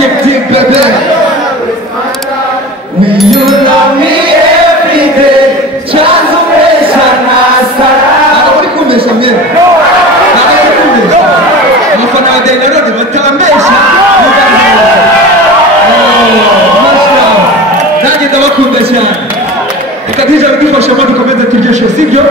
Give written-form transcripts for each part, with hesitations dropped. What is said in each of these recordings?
Deep, deep, baby. Will you love me every day? Chance of nation, Nasara. Uri kumesha mimi. Uri kumesha. Mfano wa Nanone batambesha. Nanjye ndabakunda cyane. Reka tuje bidufasha mo dukomeze turyoshye sibyo?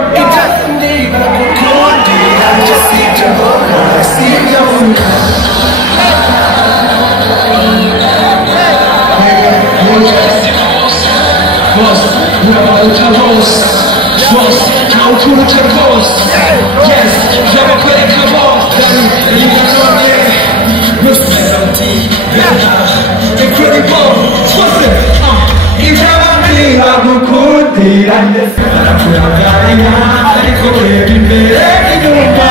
Boss, how to reach your boss? Yes, never play the boss. You know me. Incredible. What's it? Ihere wagukundira ndetse narakuragaranya ariko reba imbere inyuma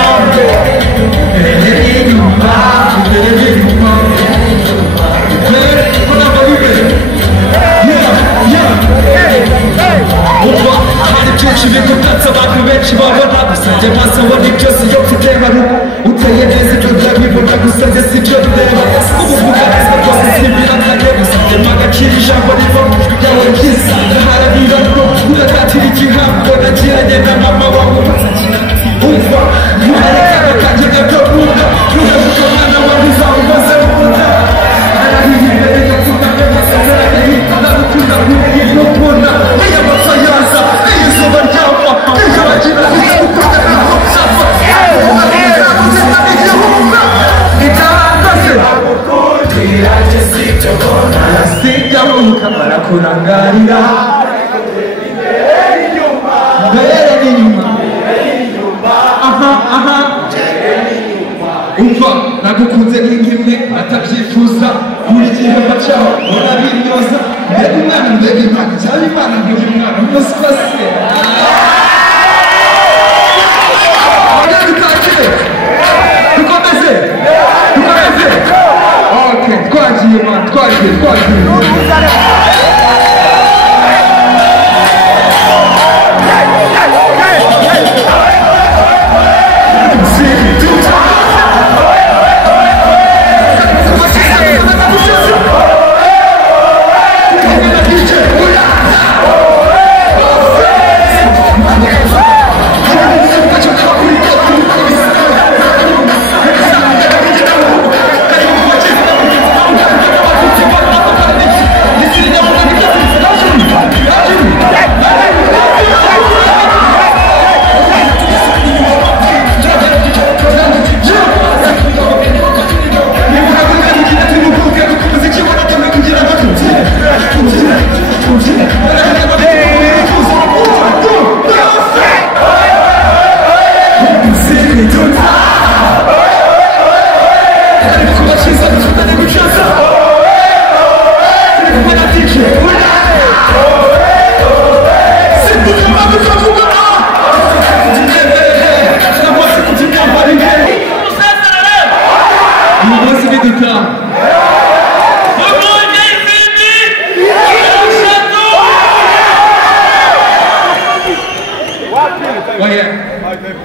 hari byinshi bigutatse abantu benshi babona gusa njye maso ubona byose iyo mfite baruko uteye neza ibyo ndabibona gusa njye si byo ndeba ubuvuga neza rwose simbirakanye gusa ndema agaciro ijambo riva mu ijwi ryawe ryiza ndaharanira ko uratatira igihango nagiranye na mama wawe umva ntuharekana kanjye gatobuka ntuheruka mwana wawe uzawumaze munda arahirire yakundaga masezeranye hitana gukunda nk'ugiye n'ubona aya mapfa yaza izuba ryava ejo bagira gukunda n'ubuzima itahagaze agukundira njye sibyo mbona sijya mukamara kurangarira mbere n'inyuma aha umva nagukunze nk'imwe atabyifuza buri gihe bacaho urabinyoza mbega umwana mbega imana cyangwa imana mbega umwana umunsi kose dutangire dukomeze twagiye man twagiye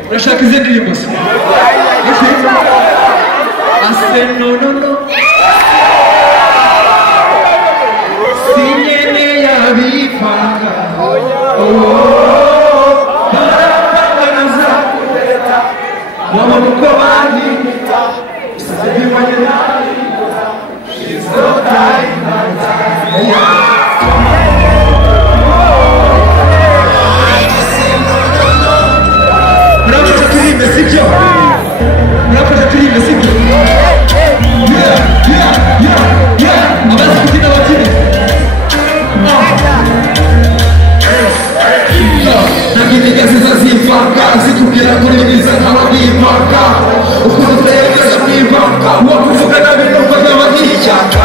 urashaka izi ndirimbo se? ase no sinyene yabipanga barabanaza wabona uko bandimita isabiwanye nari she's so dying my time sibyo murafasha turirimbe sibyo abazi kubyina babyine ntabwo intege zizazivanga zikubwira kuri mwiza ntawe wivanga ukuntu utegereje mwivanga uwakuvuga nabi numva yaba nk'iyaka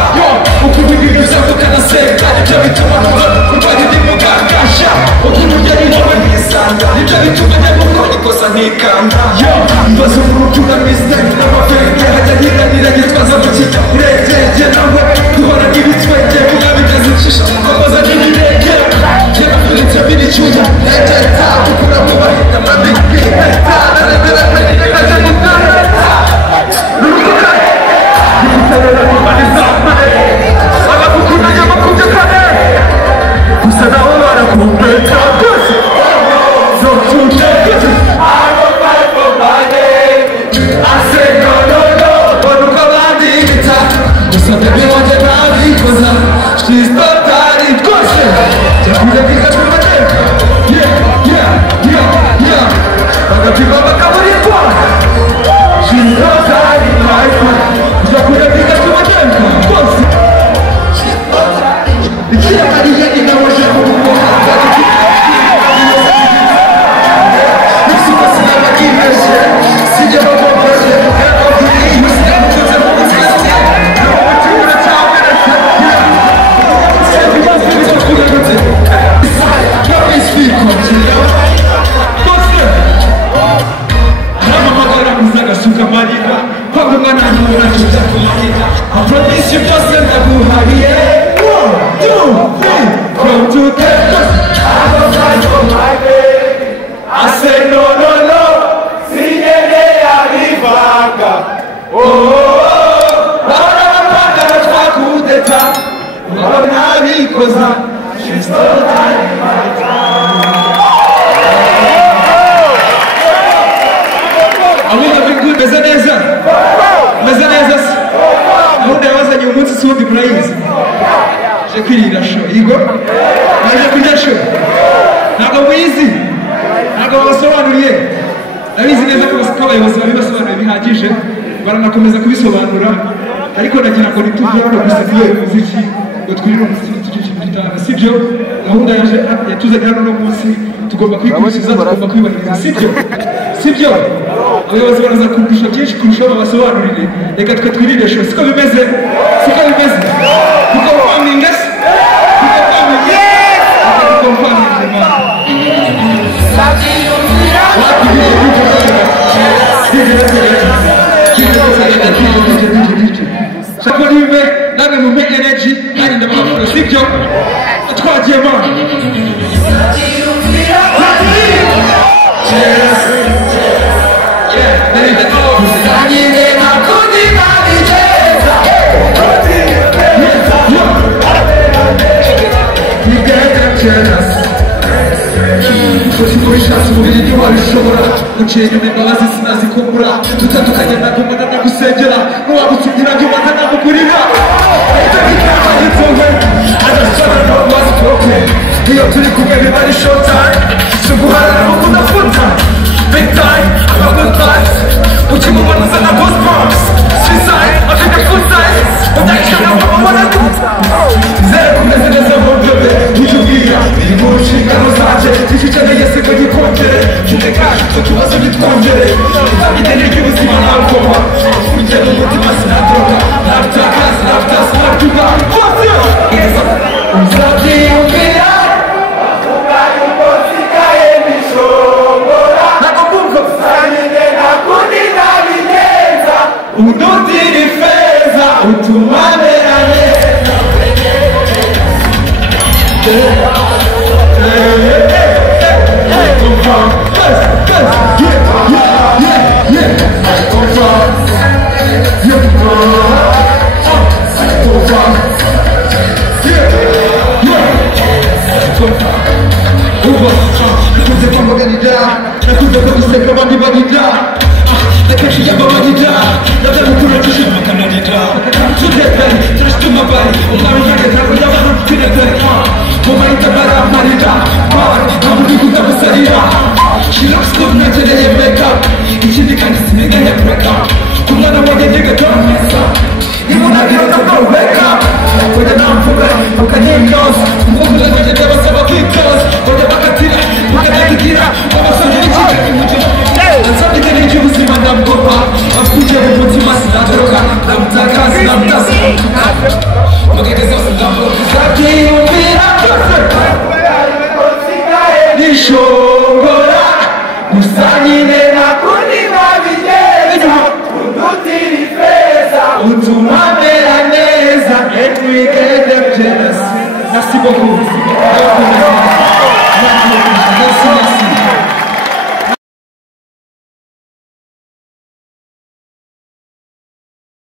ukuntu ibintu byavuga na seka nibyo bituma kurwanya indi mugangasha ukuntu ugera iwawe ntisanga nibyo bituma njya gukora ikosa ntikanga mbaza urukundo mistake n'amafenge hajya nyiganira gitwaza mu kijya uregeye nawe duhora n'ibitwenge kunabigeza inshisha mukomeza n'ibirenge kera mfuretse biricyuya negeta ukura mu bahita mabigwi naremera kwenye kajya gukara n'urukuka n'ukutabera kumaniza nabikoza she's totally twose cyakunze kwigatura amateka bagapima bakaburirwa she's totally cyakunze kwigatura amateka twose ikiyamariye inawaje kubukoha baranakomeza kubisobanura ariko nagira ngo nituvura gusa niyo muziki ngo twirire umuziki tugitanga sibyo gahunda yatuzanye hano no munsi tugomba kwikurikiza tugomba kwibahiriza sibyo abayobozi baraza kurusha byinshi kurushaho babasobanurire reka twe twirire show siko bimeze kuko faminga Shaka niwe namwe mume energy kandi ndabafura sibyo twagiye mana Bishatse umubiri ntiwabishobora uciye inyuma imbabazi sinazikumbura dutandukanye nagomana nagusengera n'uwagutsindira by'umata nagugurira iyo turi kumwe biba ari show time si uguharira mu kudafuta big time aba good vibes ukimubona uzana goosebumps suicide afite full size udahishana wamubona zero kumeze neza mu byobe ujya biri mu nshingano zanjye icyo ukeneye si ko gikongere cyumve kaje icyo kibazo gitwongere ideni ry'ubuzima ntabwoba ugenda umutima sinadroga ntabutakazi ntabutasi ntabtuga uzabyiyumvira bavuga yuko nsigaye mbishobora ntabwo kumva usanyine nakundi nabigenza udutira ifeza utuma mera neza She looks good naturally in makeup. She the kind of thing I have break up. Come on, I want to take a turn myself. You wanna get up, go wake up. With an arm for me, look at him yours. Move like I never saw a big toss. Or the Bacatira, look at the Kira. I'm a son of the chicken. And something that you see, Madame Gopa. I'm putting a put to my Sinatroka. I'm Takas, I'm Tassi. Look at this awesome number. Zaki, you'll be up. Nishongora Musanyine nakundi babigenza Udutira ifeza Utuma mera neza And we get them jealous Merci beaucoup Merci